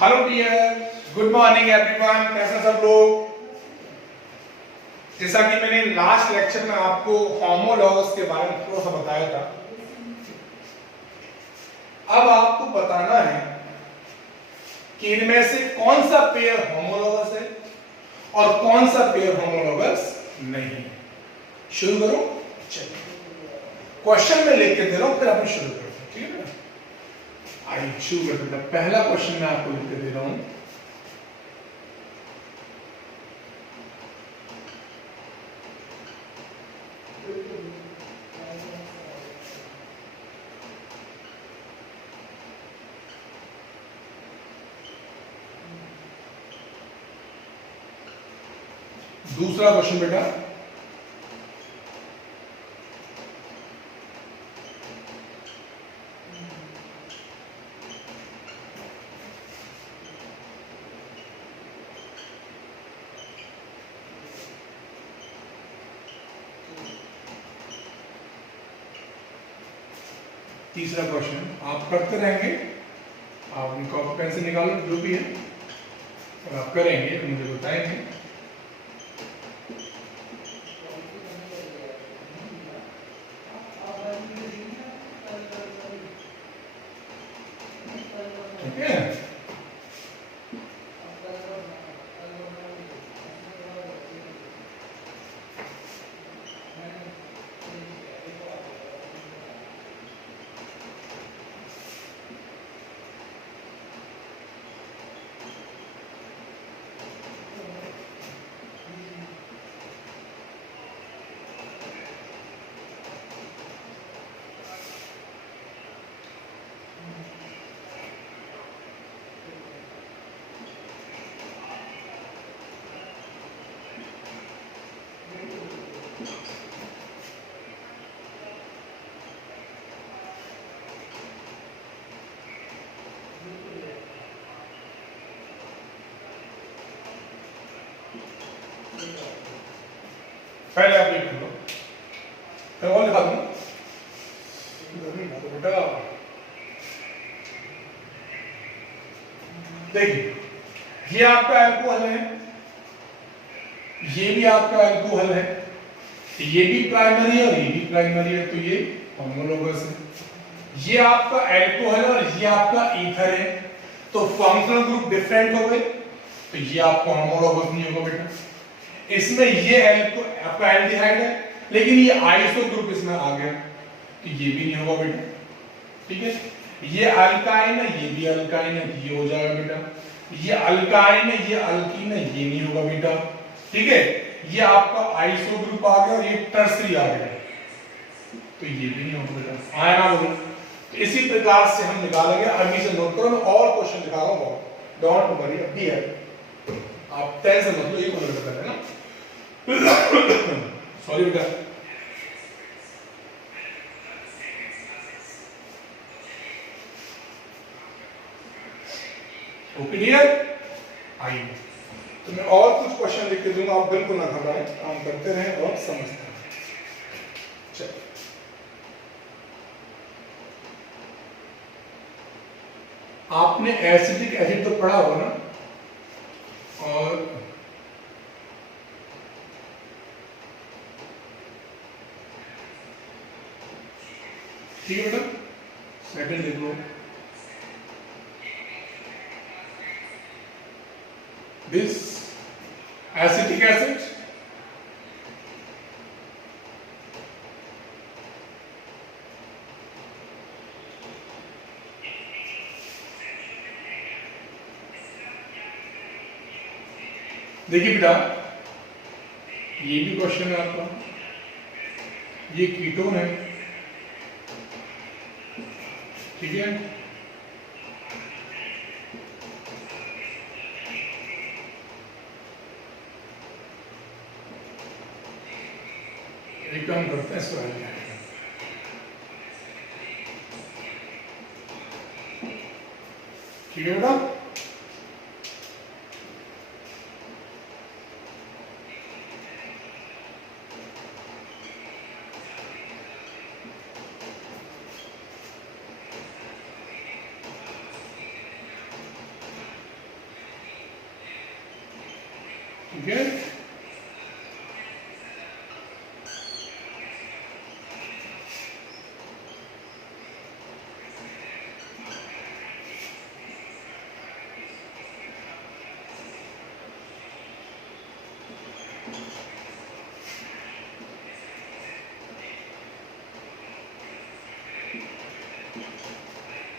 Hello dear, good morning everyone. कैसे सब लोग? जैसा कि मैंने लास्ट लेक्चर में आपको होमोलॉगस के बारे में थोड़ा सा बताया था, अब आपको बताना है कि इनमें से कौन सा पेयर होमोलॉगस है और कौन सा पेयर होमोलॉगस नहीं है। शुरू करो। चलिए, क्वेश्चन में लिख के दे रहा हूं, फिर अपन शुरू करते हैं, ठीक है ना? आइए शुरू करते हैं। पहला क्वेश्चन मैं आपको लिख के दे रहा हूं। दूसरा क्वेश्चन बेटा, तीसरा क्वेश्चन आप करते रहेंगे, आप अपनी कॉपी पेन से निकालो जो भी है, और आप करेंगे तो मुझे बताएंगे। ठीक है, पहले आप लिख लो, मैं और लिखा दूं बेटा। देखिए, ये आपका अल्कोहल है, ये भी आपका अल्कोहल है, ये भी प्राइमरी है और ये भी प्राइमरी है, तो ये होमोलॉगस है। ये आपका अल्कोहल और ये आपका ईथर है, तो फंक्शनल ग्रुप डिफरेंट हो गए, तो ये आपका होमोलॉगस नहीं होगा बेटा। इसमें ये आपका एल्डिहाइड है, लेकिन ये आइसो ग्रुप इसमें आ गया, तो ये भी नहीं होगा बेटा। ठीक है, ये अल्काइन है, ये भी अल्काइन है, ये हो जाएगा बेटा। ये अल्काइन है, ये अल्कीन है, ये नहीं होगा बेटा। ठीक है, ये आपका आइसो ग्रुप आ गया और ये टर्सरी आ गया, तो ये भी नहीं होगा बेटा। आया ना बोलो? तो इसी प्रकार से हम निकालेंगे। अभी से नोट करो, मैं और क्वेश्चन दिखा रहा हूं, डोंट वरी, अभी है, आप टेंशन मत लो, ये बोल रहे हैं ना। सॉरी बेटा। ओके डियर, आइए तो मैं और कुछ क्वेश्चन लिख के दूंगा, आप बिल्कुल ना घबराएं, काम करते रहें और समझते रहें। चलिए, आपने एसिटिक एसिड तो पढ़ा होगा ना, और ठीक है बेटा, सेकंड लिख लो। This acetic acid देखिए बेटा, ये भी क्वेश्चन है आपका, ये कीटोन है, ठीक है। एक काम करते हैं, इसको ठीक है बेटा। ठीक है।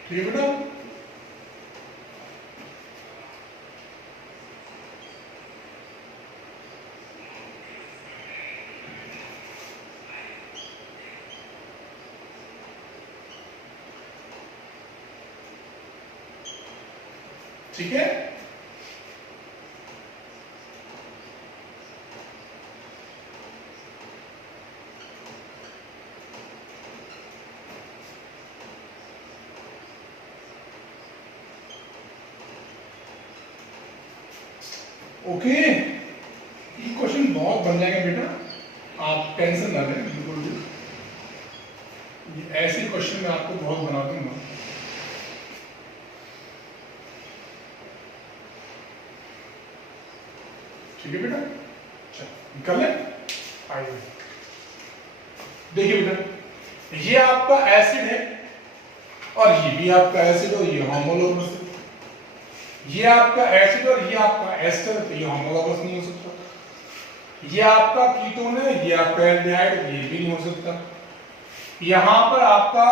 ठीक है बेटा, ठीक है। ओके, ये क्वेश्चन बहुत बन जाएगा बेटा, आप टेंशन ना लें बिल्कुल भी। ये ऐसे क्वेश्चन मैं आपको बहुत बना दूंगा। ठीक है बेटा, चलो निकल लें। आइए देखिए बेटा, ये आपका एसिड है और ये भी आपका एसिड और ये होमोलोगस है। ये आपका एसिड और ये आपका एस्टर, तो ये होमोलोगस नहीं हो सकता। ये आपका कीटोन है, ये आपका एल्डिहाइड, ये भी नहीं हो सकता। यहां पर आपका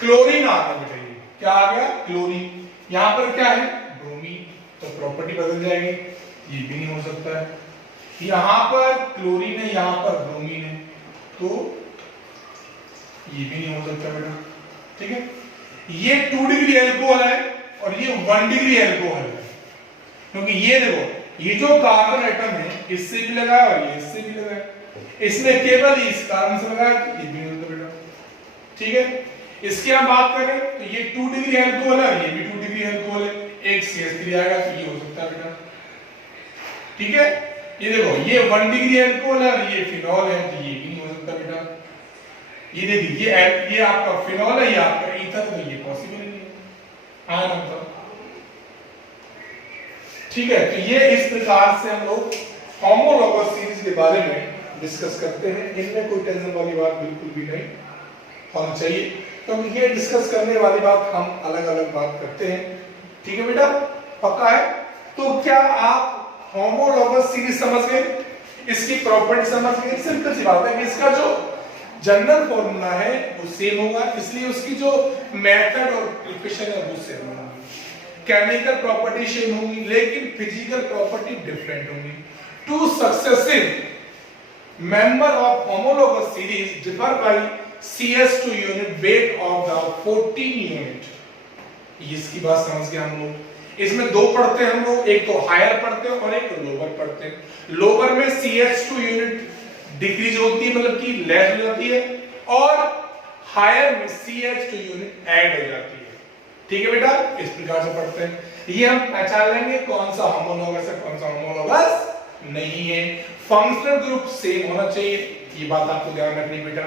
क्लोरीन आ गया बेटा, ये क्या आ गया? क्लोरीन। यहां पर क्या है? ब्रोमीन, तो प्रॉपर्टी बदल जाएगी, ये भी नहीं हो सकता है। यहां पर क्लोरीन है, यहां पर ब्रोमीन है, तो ये भी नहीं हो सकता बेटा। ठीक है, ये 2 डिग्री एल्कोहल है और ये 1 डिग्री एल्कोहल है, क्योंकि ये देखो, ये जो कार्बन एटम है इससे भी लगा है और ये इससे भी लगा है, इसमें केवल इस कार्बन से लगा है, तो ये भी नहीं होता बेटा। ठीक है, इसकी हम बात करें तो ये 2 डिग्री एल्कोहल है, ये भी 2 डिग्री एल्कोहल है, एक CH3 आएगा, तो ये हो सकता है बेटा। ठीक है, ये देखो, ये 1 डिग्री एल्कोहल है और ये फिनॉल है, तो ये भी नहीं हो सकता बेटा। ये देखिए, ये आपका फिनॉल है, ये आपका ईथर, तो ये पॉसिबल नहीं है। हाँ ना, ठीक है। तो ये इस प्रकार से हम लोग होमोलोगस सीरीज के बारे में डिस्कस करते हैं। इनमें कोई टेंशन वाली बात बिल्कुल भी नहीं होना चाहिए, क्योंकि तो ये डिस्कस करने वाली बात हम अलग अलग बात करते हैं। ठीक है बेटा, पक्का है? तो क्या आप होमोलोगस सीरीज समझ गए, इसकी प्रॉपर्टी समझ गए? सिंपल सी बात है कि इसका जो जनरल फॉर्मूला है वो सेम होगा, इसलिए उसकी जो मेथड और प्रिपरेशन है वो सेम होगा। केमिकल प्रॉपर्टी सेम होंगी, लेकिन फिजिकल प्रॉपर्टी डिफरेंट होंगी। Two successive member of homologous series differ by CS2 unit weight of the 14 unit. इसकी बात समझ गए हम लोग। इसमें दो पढ़ते हैं हम लोग, एक तो हायर पढ़ते हैं और एक लोअर पढ़ते हैं। लोअर में CS2 यूनिट डिक्रीज होती है, मतलब कि लेस हो जाती है, और हायर में CH2 यूनिट ऐड हो जाती है। ठीक है बेटा, इस प्रकार से पढ़ते हैं। ये हम पहचान लेंगे कौन सा होमोलोगस है, कौन सा होमोलोगस नहीं है। फंक्शनल ग्रुप सेम होना चाहिए, ये बात आपको ध्यान रखनी बेटा।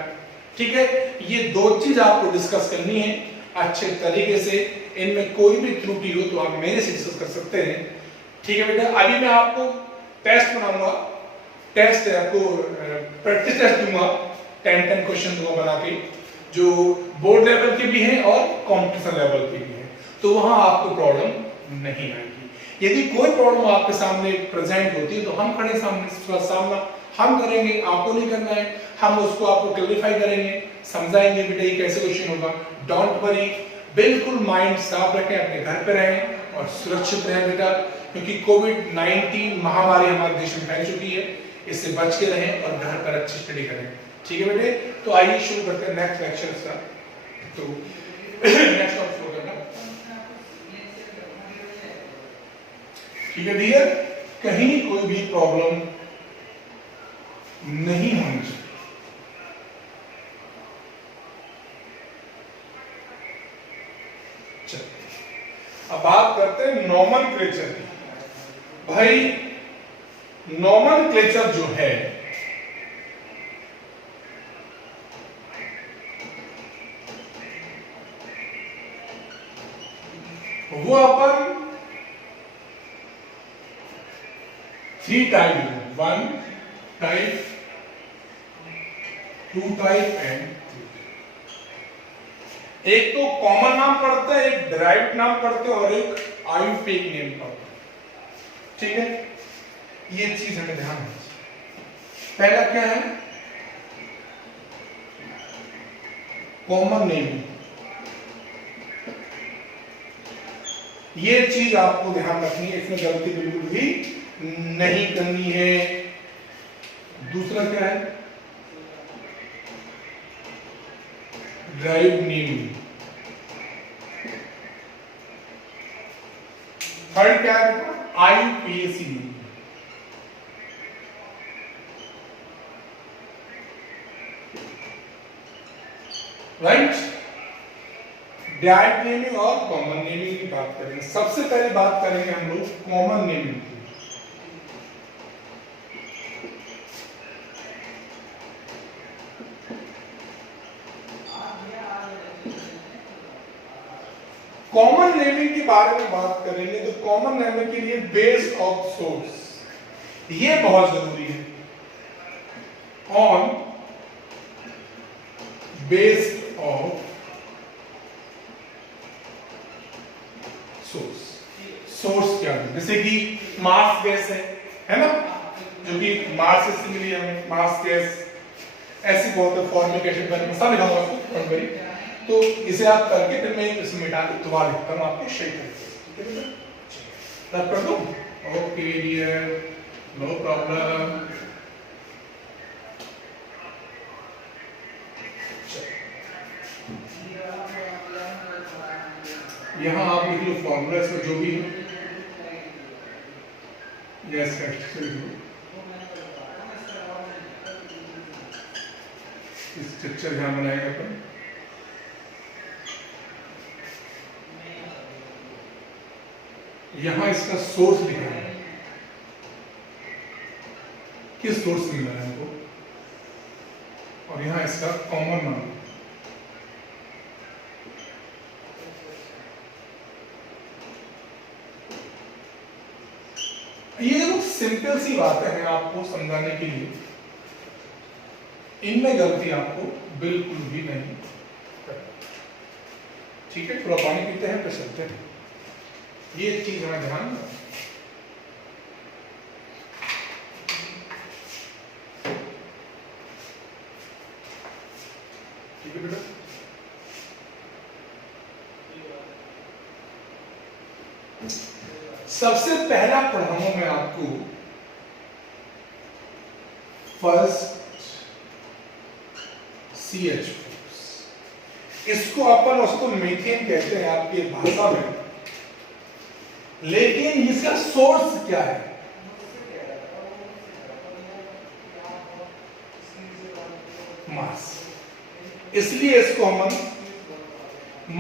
ठीक है, ये दो चीज आपको डिस्कस करनी है अच्छे तरीके से। इनमें कोई भी त्रुटि हो तो आप मेरे से डिस्कस कर सकते हैं। ठीक है बेटा, अभी मैं आपको टेस्ट बनाऊंगा, टेस्ट आपको प्रैक्टिस टेस्ट दूंगा, 10 क्वेश्चन दूंगा बना के, जो बोर्ड लेवल के भी हैं और कंपटीशन लेवल के भी हैं, तो वहां आपको प्रॉब्लम नहीं आएगी। यदि कोई प्रॉब्लम आपके सामने प्रेजेंट होती है तो हम खड़े सामना हम करेंगे, आपको नहीं करना है, हम उसको आपको क्लैरिफाई करेंगे, समझाएंगे बेटा ये कैसे क्वेश्चन होगा। डोंट वरी, बिल्कुल माइंड साफ रखें, अपने घर पे रहें और सुरक्षित रहें बेटा, क्योंकि कोविड-19 महामारी हमारे देश में फैल चुकी है, इससे बच के रहें और घर पर अच्छी स्टडी करें। ठीक है बेटे, तो आइए शुरू करते हैं नेक्स्ट लेक्चर का। तो नेक्स्ट टॉपिक शुरू करना, ठीक है डियर, कहीं कोई भी प्रॉब्लम नहीं होनी चाहिए। अब बात करते हैं नोमेनक्लेचर की। भाई नोमेनक्लेचर जो है वो अपन 3 टाइप है, 1 टाइप, 2 टाइप एंड 3। एक तो कॉमन नाम पढ़ते हैं, एक डिराइव्ड नाम पढ़ते हैं और एक आयुर्वेदिक नेम पढ़ते हैं। ठीक है, ये चीज हमें ध्यान रखना। पहला क्या है, कॉमन नेम। ये चीज आपको ध्यान रखनी है, इसमें गलती बिल्कुल भी नहीं करनी है। दूसरा क्या है, ड्राइव नेम। थर्ड क्या है, IUPAC name. Right, direct naming और कॉमन नेमिंग की बात करेंगे। सबसे पहले बात करेंगे हम लोग कॉमन नेमिंग की। कॉमन नेमिंग के बारे में बात करेंगे तो कॉमन नेमिंग के लिए बेस ऑफ सोर्स ये बहुत जरूरी है। On base of source. Source क्या है, जैसे कि मास गैस है ना, जो कि मास से मिली है, मास गैस ऐसी बहुत फॉर्मिक एसिड बने, सब लिखा हुआ है। तो इसे आप करके फिर मैं इसे मिटा के दोबारा लिखता हूँ आपको सही तरीके से। ठीक है बेटा, रब कर दूं? Okay dear, no problem. यहाँ आप लिख लो फॉर्मूला, इसमें जो भी है। यस स्ट्रक्चर यहाँ बनाएगा अपन। यहाँ इसका सोर्स लिखा है, किस सोर्स से मिला है हमको, और यहाँ इसका कॉमन नाम। ये तो सिंपल सी बातें हैं आपको समझाने के लिए, इनमें गलती आपको बिल्कुल भी नहीं करनी। ठीक है, थोड़ा पानी पीते हैं फिर चलते हैं। ये चीज हमें ध्यान रखना। ठीक है बेटा, सबसे पहला पढ़ाऊंगा मैं आपको फर्स्ट CH4। इसको अपन उसको मीथेन कहते हैं आपकी भाषा में, लेकिन इसका सोर्स क्या है, मास। इसलिए इसको हम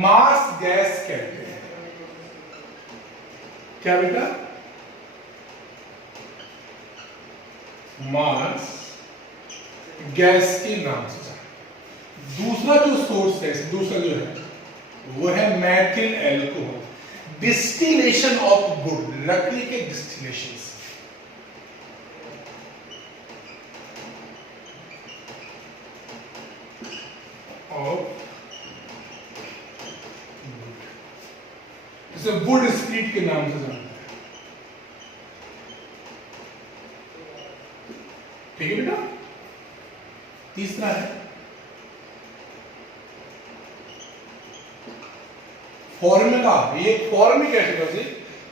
मास गैस कहते हैं। क्या बेटा, मास गैस के नाम से। दूसरा जो सोर्स है, दूसरा जो है वो है Maithil alcohol, distillation of good, लकड़ी के डिस्टिलेशन से। और जिसे वुड स्प्रिट के नाम से जानते हैं। ठीक है बेटा, तीसरा है फॉर्मिका। ये फॉर्मिक एसिड,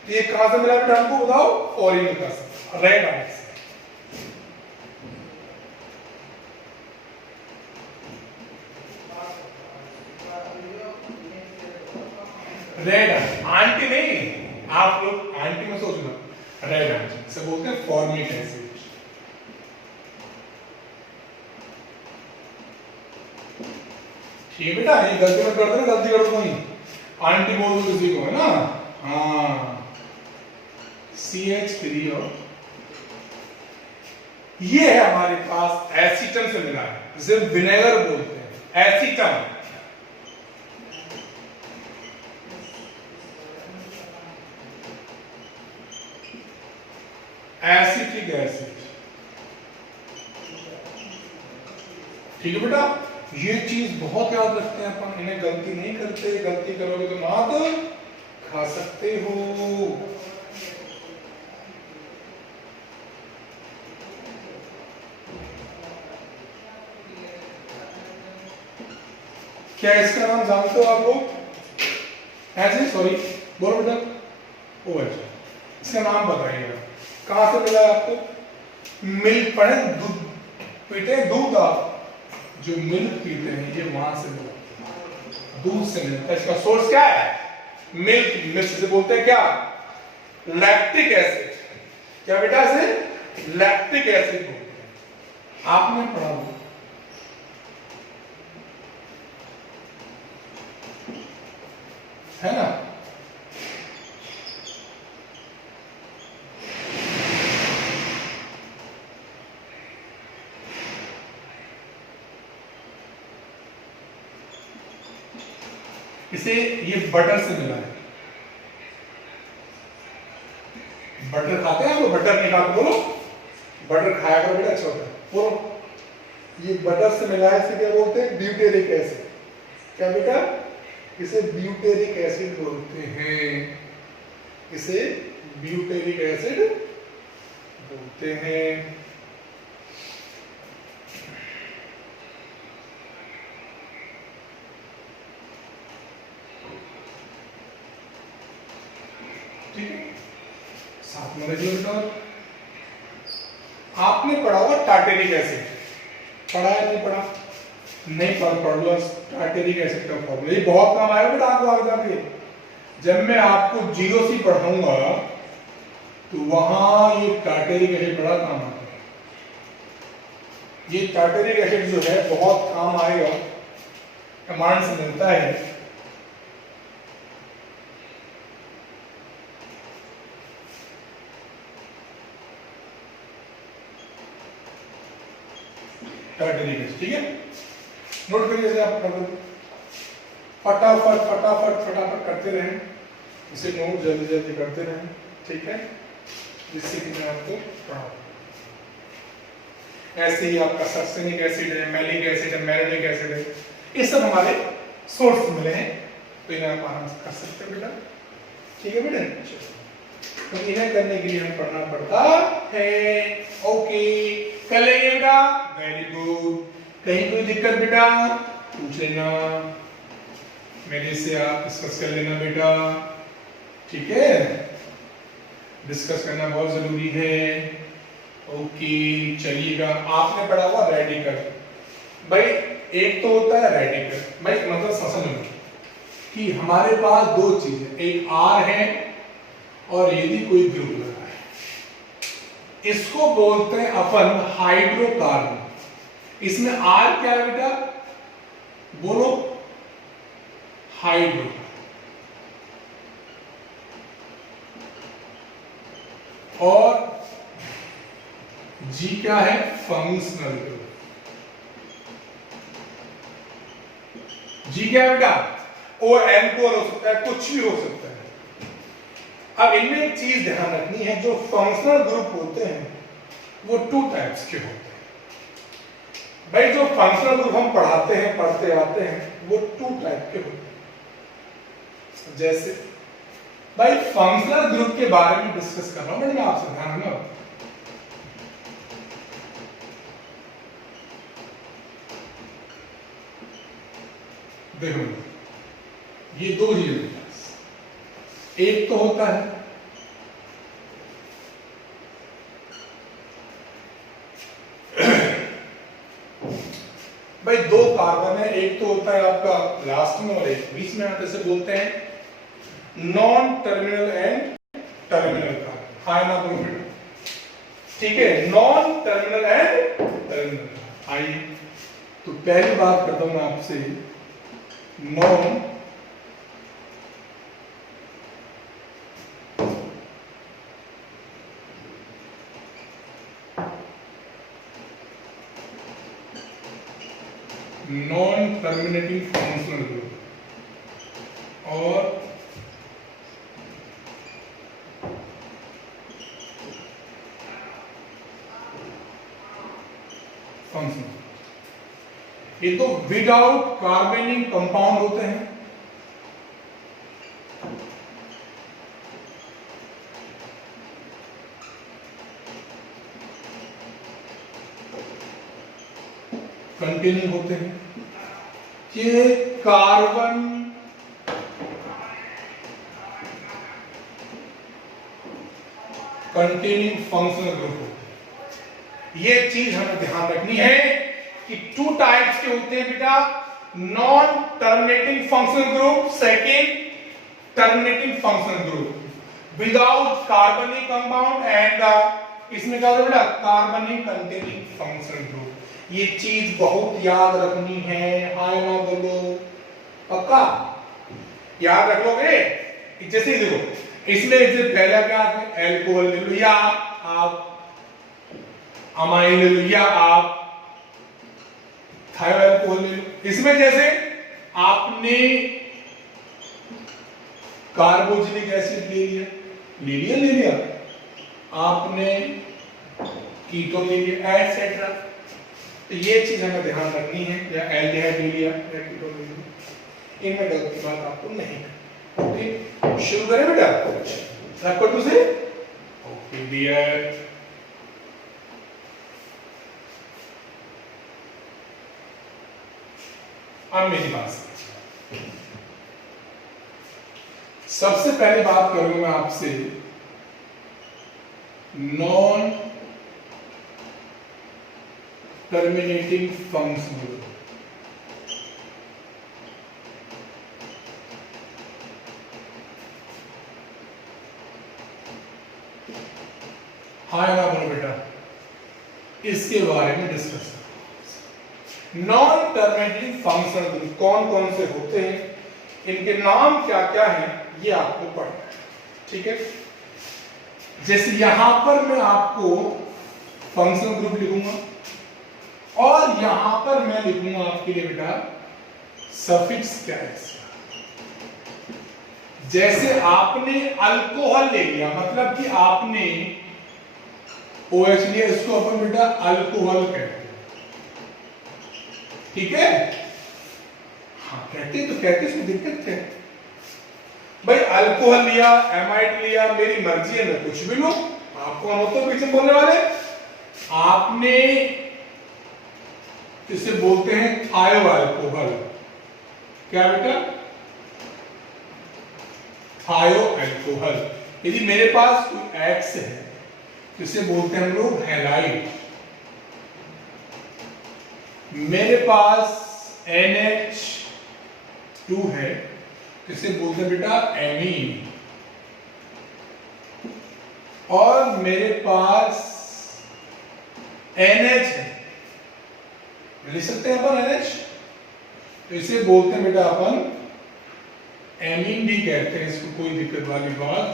ये कहां से मिला बेटा हमको बताओ, फॉर्मिका से, रेड आयन से। रेड आंटी नहीं, आप लोग आंटी में सोचना, रेड आंटी से बोलते हैं फॉर्मिक एसिड। ठीक बेटा, ये गलती मत करते ना, गलती कर दो नहीं, आंटी बोल दो किसी को, है ना। हाँ, CH3 और ये है हमारे पास एसीटम से मिला है, जिसे विनेगर बोलते हैं, एसीटम। Acetic acid. ठीक है बेटा, ये चीज बहुत याद रखते हैं अपन, इन्हें गलती नहीं करते, गलती करोगे तो मात खा सकते हो। क्या इसका नाम जानते हो आप लोग? ऐसे सॉरी बोलो बेटा। ओ अच्छा, इसका नाम बताइएगा, कहां से मिला आपको? मिल्क पढ़े, दूध पीते हैं, दूध आप जो मिल्क पीते हैं ये वहां से मिला, दूध से मिलता है। इसका सोर्स क्या है? मिल्क। मिल्क से बोलते हैं क्या? Lactic acid. क्या बेटा? से लैक्टिक एसिड बोलते हैं। आपने पढ़ा होगा, है ना? इसे ये बटर से मिला है। बटर खाते हैं आप? बटर नहीं खाते? बोलो बटर खाया करो बेटा, अच्छा होता है। बोलो, ये बटर से मिला है, इसे क्या बोलते हैं? Butyric acid. क्या बेटा? इसे ब्यूटेरिक एसिड बोलते हैं। इसे ब्यूटेरिक एसिड बोलते हैं। ठीक है, साथ में रखिए बेटा। आपने पढ़ा होगा टार्टेरिक एसिड, पढ़ा है नहीं पढ़ा? नहीं पढ़ लो टार्टेरिक एसिड का फॉर्मूला, ये बहुत काम आएगा बेटा आपको आगे जाके। जब मैं आपको जीओसी पढ़ाऊंगा तो वहां ये टार्टेरिक एसिड बड़ा काम आता है। ये टार्टेरिक एसिड जो है बहुत काम आएगा, कमांड से मिलता है। टार्टेरिक एसिड, ठीक है, नोट करिए। आप फटाफट फटाफट फटाफट करते रहें, इसे नोट जल्दी जल्दी करते रहें, ठीक है, जिससे कि मैं आपको पढ़ाऊं। ऐसे ही आपका सक्सेनिक एसिड है, मैलिक एसिड है, मैलिक एसिड है, ये सब हमारे सोर्स मिले हैं, तो इन्हें आप आराम से कर सकते हो बेटा। ठीक है बेटा, तो इन्हें करने के लिए हमें पढ़ना पड़ता है। ओके, कर लेंगे बेटा, वेरी गुड। कहीं कोई दिक्कत बेटा पूछ लेना, मेरे से आप डिस्कस कर लेना बेटा, ठीक है, डिस्कस करना बहुत जरूरी है। ओके चलिएगा, आपने पढ़ा हुआ रेडिकल। भाई एक तो होता है रेडिकल, भाई मतलब समझ लो कि हमारे पास दो चीजें, एक आर है और यदि कोई ग्रुप लगा है, इसको बोलते हैं अपन हाइड्रोकार्बन। इसमें आर क्या है बेटा? बोलो, हाइड्रो। और जी क्या है? Functional group. जी क्या है बेटा? ओ एल्कोहल हो सकता है, कुछ भी हो सकता है। अब इनमें एक चीज ध्यान रखनी है, जो फंक्शनल ग्रुप होते हैं वो टू टाइप्स के होते हैं। भाई जो फंक्शनल ग्रुप हम पढ़ाते हैं, पढ़ते आते हैं, वो टू टाइप के होते हैं। जैसे भाई फंक्शनल ग्रुप के बारे में डिस्कस कर रहा हूं मैं आपसे, ध्यान रखना। देखो ये दो चीजें, एक तो होता है भाई दो कार्बन है, एक तो होता है आपका लास्ट में और एक बीच में, आते से बोलते हैं non terminal and terminal carbon. हाँ ना बोलो, ठीक है, नॉन टर्मिनल एंड टर्मिनल। आइए तो पहली बात करता हूं मैं आपसे, non non terminating functional group और ये तो विदाउट कार्बनिक कंपाउंड होते हैं। कंटेनिंग होते हैं। ये कार्बन कंटेनिंग फंक्शनल ग्रुप होते हैं। ये चीज हमें ध्यान रखनी है कि टू टाइप्स के होते हैं बेटा, non terminating functional group, second terminating functional group without कार्बनिक कंपाउंड एंड इसमें क्या होता है बेटा, कार्बनिक कंटेनिंग फंक्शनल ग्रुप। ये चीज बहुत याद रखनी है। हाय ना बोलो, पक्का याद रख लोगे। जैसे देखो इसमें से पहला क्या है, एल्कोहल ले लो या आप अमाइन ले लो या आप थायो एल्कोहल ले लो। इसमें जैसे आपने कार्बोजेनिक एसिड ले लिया, आपने कीटोन ले लिया एटसेट्रा। तो ये चीज हमें ध्यान रखनी है, या एल्डिहाइड ले लिया या कीटोन ले लिया, इनमें गलती बात आपको नहीं। ओके शुरू करें बेटा, रखो तुझे। ओके डियर, अब मेरी बात सुनिए। सबसे पहले बात करूंगा मैं आपसे नॉन टर्मिनेटिंग फंक्शनल। हाँ ना बोलो बेटा, इसके बारे में डिस्कस करो। नॉन टर्मिनेटिंग फंक्शनल ग्रुप कौन कौन से होते हैं, इनके नाम क्या क्या हैं, ये आपको पढ़ना है। ठीक है, जैसे यहां पर मैं आपको फंक्शनल ग्रुप लिखूंगा और यहां पर मैं लिखूंगा आपके लिए बेटा सफिक्स क्या है इसका। जैसे आपने अल्कोहल ले लिया, मतलब कि आपने OH लिया, इसको अपन बेटा अल्कोहल कहते हैं। ठीक है, हाँ कहते तो कहते, इसमें दिक्कत क्या है भाई। अल्कोहल लिया, एमाइड लिया, मेरी मर्जी है, मैं कुछ भी लूं, आपको हम तो पीछे बोलने वाले। आपने इसे बोलते हैं थायो अल्कोहल, क्या बेटा, थायो अल्कोहल। यदि मेरे पास कोई एक्स है तो इसे बोलते हैं हम लोग हैलाइड। मेरे पास NH2 है, इसे बोलते हैं बेटा एमीन। और मेरे पास NH है, लिख सकते हैं अपन NH, तो इसे बोलते हैं बेटा अपन एमीन भी कहते हैं, इसको कोई दिक्कत वाली बात।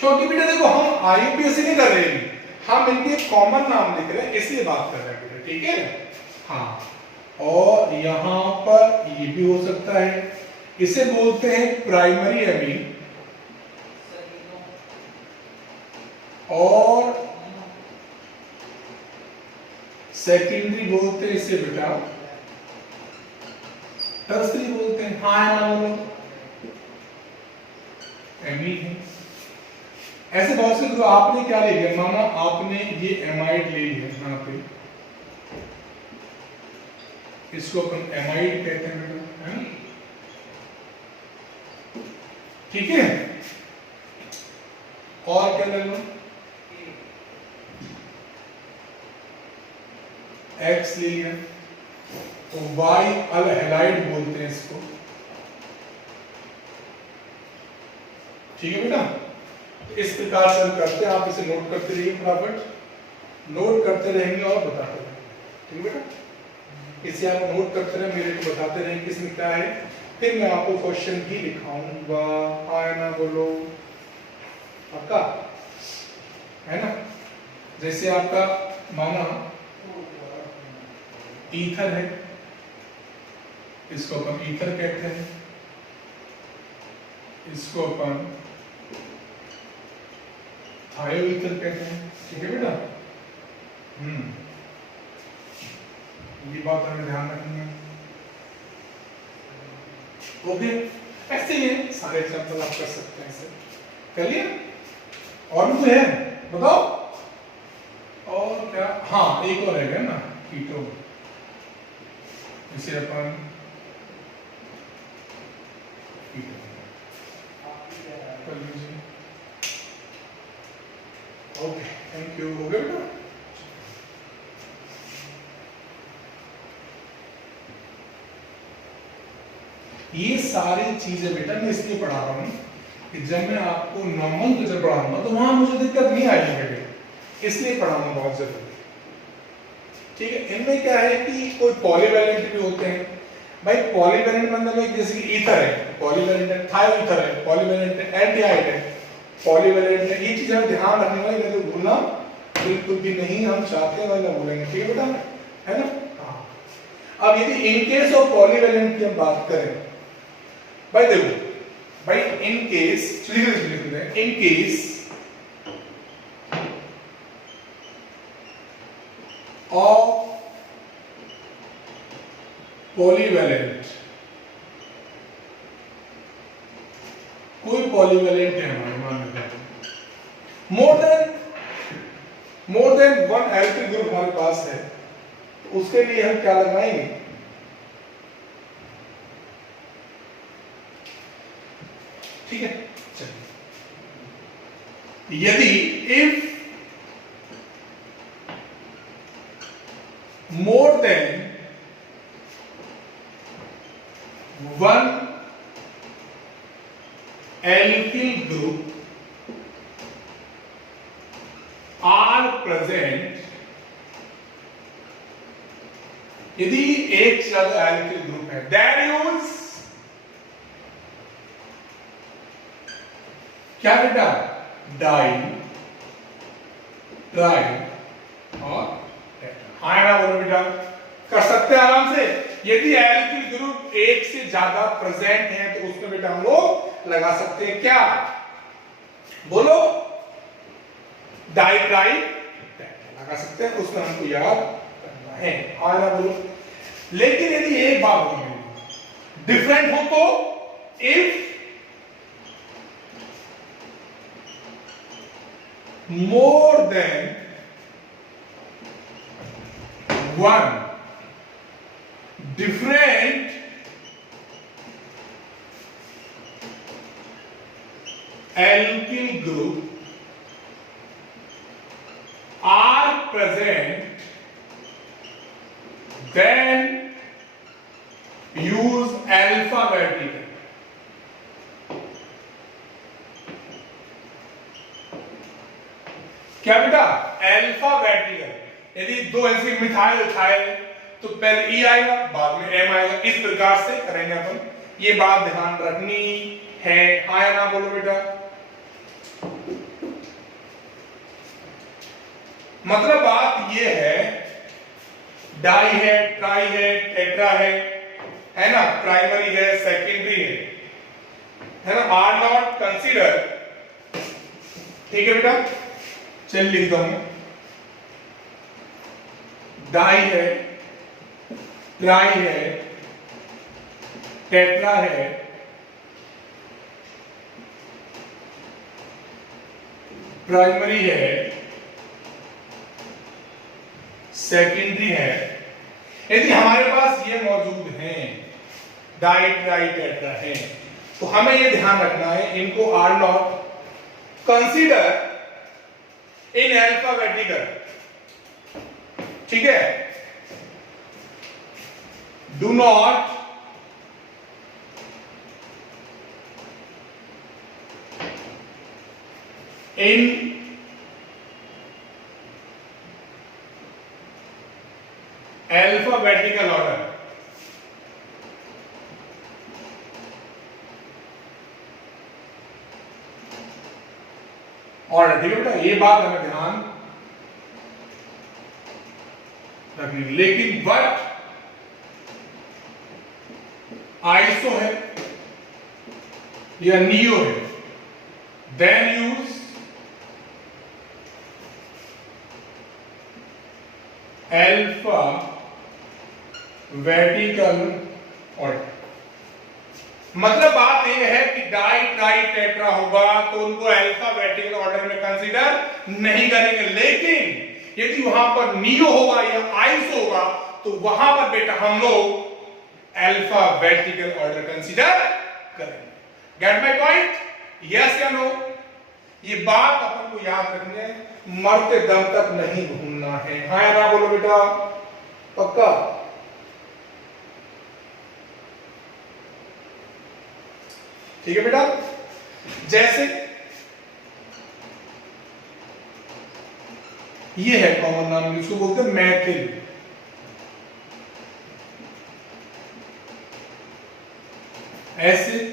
क्योंकि बेटा देखो हम IUPAC नहीं कर रहे हैं, हम इनके कॉमन नाम लिख रहे हैं, इसलिए बात कर रहे हैं बेटा। ठीक है, हाँ, और यहां पर ये भी हो सकता है, इसे बोलते हैं प्राइमरी एमीन और सेकेंडरी बोलते हैं इसे बेटा टर्सरी बोलते हैं। हाँ नाम एमीन है। ऐसे बहुत से ग्रुप आपने क्या ले लिया, माना आपने ये एमाइड ले लिया, यहाँ पे इसको अपन एमाइड कहते हैं बेटा, है ना। ठीक है, और क्या ले लो, एक्स ले लिया, तो वाई अल हैलाइड बोलते हैं इसको। ठीक है बेटा, इस प्रकार से हम करते हैं, आप इसे नोट करते रहिए, फटाफट नोट करते रहेंगे और बताते रहेंगे। ठीक है बेटा, इसे आप नोट करते रहे, मेरे को बताते रहेंगे किसमें क्या है, फिर मैं आपको क्वेश्चन भी लिखाऊंगा। हाँ ना बोलो, आपका है ना। जैसे आपका माना ईथर है, इसको अपन ईथर कहते हैं, इसको अपन थायो ईथर कहते हैं। ठीक है बेटा, ये बात हमें ध्यान रखनी है। ओके, ऐसे ही सारे एग्जांपल आप कर सकते हैं। ऐसे कर लिया? और भी कोई है बताओ? और क्या, हाँ एक और है ना, कीटो, इसे अपन कीटो कर लीजिए। Okay, thank you. हो गया बेटा? ये सारी चीजें बेटा मैं इसलिए पढ़ा रहा हूँ कि जब मैं आपको नॉर्मल लेक्चर पढ़ाऊंगा तो वहां मुझे दिक्कत नहीं आएगी बेटे, इसलिए पढ़ाना बहुत जरूरी है। ठीक है, इनमें क्या है कि कोई पॉलीवैलेंट भी होते हैं भाई। पॉलीवैलेंट मतलब है जैसे कि ईथर है, पॉलीवैलेंट है, थायो ईथर है, पॉलीवैलेंट है, एल्डिहाइड है, पॉलीवैलेंट है। ये चीजें हमें ध्यान रखने वाली, नहीं तो भूलना बिल्कुल भी नहीं हम चाहते हैं, ना भूलेंगे। ठीक है बेटा, है ना? हाँ। अब यदि इन केस ऑफ पॉलीवैलेंट की हम बात करें भाई, देखो भाई, in case in case of polyvalent, कोई पॉलीवैलेंट है हमारे मान लेते हैं, मोर देन वन एल्किल ग्रुप हमारे पास है, उसके लिए हम क्या लगाएंगे? ठीक है, चलिए। यदि if more than one alkyl group are present, यदि एक से ज्यादा एल्किल ग्रुप है, देन यूज क्या बेटा? डाई, ट्राई और टेट्रा। हाँ ना, बोलो बेटा, कर सकते हैं आराम से। यदि एल्किल ग्रुप एक से ज्यादा प्रेजेंट है तो उसमें बेटा हम लोग लगा सकते हैं क्या? बोलो, डाई ट्राई टेट्रा लगा सकते हैं, उसमें हमको याद करना है। हाँ ना, बोलो। लेकिन यदि एक बात हो, डिफरेंट हो तो if more than one different alkyl group are present, then use alphabetical. क्या बेटा? अल्फाबेटिकल। यदि दो ऐसे मिथाइल उठाए तो पहले ई आएगा, बाद में एम आएगा, इस प्रकार से करेंगे अपन। ये बात ध्यान रखनी है। हाँ या ना, बोलो बेटा। मतलब बात ये है, डाई है, ट्राई है, टेट्रा है ना, प्राइमरी है, सेकेंडरी है ना, आर नॉट कंसीडर। ठीक है बेटा, चल लिखता हूं। डाई है, ट्राई है, टेट्रा है, प्राइमरी है, सेकेंडरी है। यदि हमारे पास ये मौजूद हैं, डाई ट्राई टेट्रा है, तो हमें ये ध्यान रखना है, इनको are not consider in alphabetical. ठीक है, do not in alphabetical order. और ठीक है बेटा, ये बात हमें ध्यान रखनी। लेकिन बट आइसो है या नियो है, then use alphabetical order. मतलब बात यह है कि डाई ट्राई टेट्रा होगा तो उनको अल्फाबेटिकल ऑर्डर में कंसीडर नहीं करेंगे, लेकिन यदि वहां पर नियो होगा या आइसो होगा तो वहां पर बेटा हम लोग अल्फाबेटिकल ऑर्डर कंसीडर करेंगे। Gate my point? यस या नो? ये बात अपन को याद रखनी है, मरते दम तक नहीं भूलना है। हाँ या ना बोलो बेटा, पक्का? ठीक है बेटा। जैसे ये है कॉमन नाम, इसको बोलते हैं मैथिल। ऐसे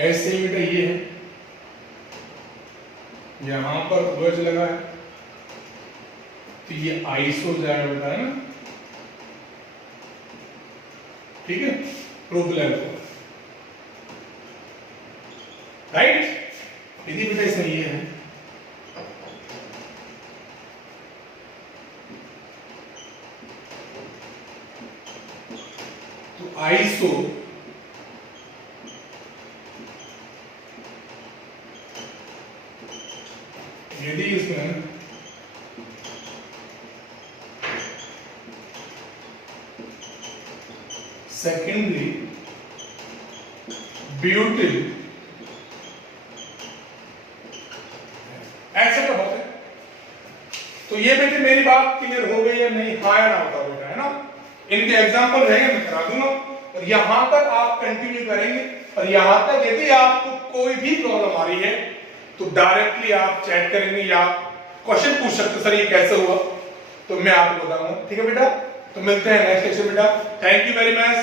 ऐसे बेटा ये है, यहां पर ध्वज लगा है तो ये आइसो जाएगा बेटा, है ना? ठीक है, प्रोपेलर को, राइट? यदि बेटा इसमें ये है तो आइसो यदि इसमें सेकेंडरी ब्यूटिल ऐसे का होता है तो ये बेटे मेरी बात क्लियर हो गई या नहीं? हाँ या ना होता बेटा, है ना? इनके एग्जांपल रहेंगे, मैं करा दूंगा और यहां तक आप कंटिन्यू करेंगे। और यहां तक यदि आपको कोई भी प्रॉब्लम आ रही है तो डायरेक्टली आप चैट करेंगे या क्वेश्चन पूछ सकते, सर ये कैसे हुआ, तो मैं आपको बताऊंगा। ठीक है बेटा, तो मिलते हैं नेक्स्ट लेक्चर बेटा। Thank you very much.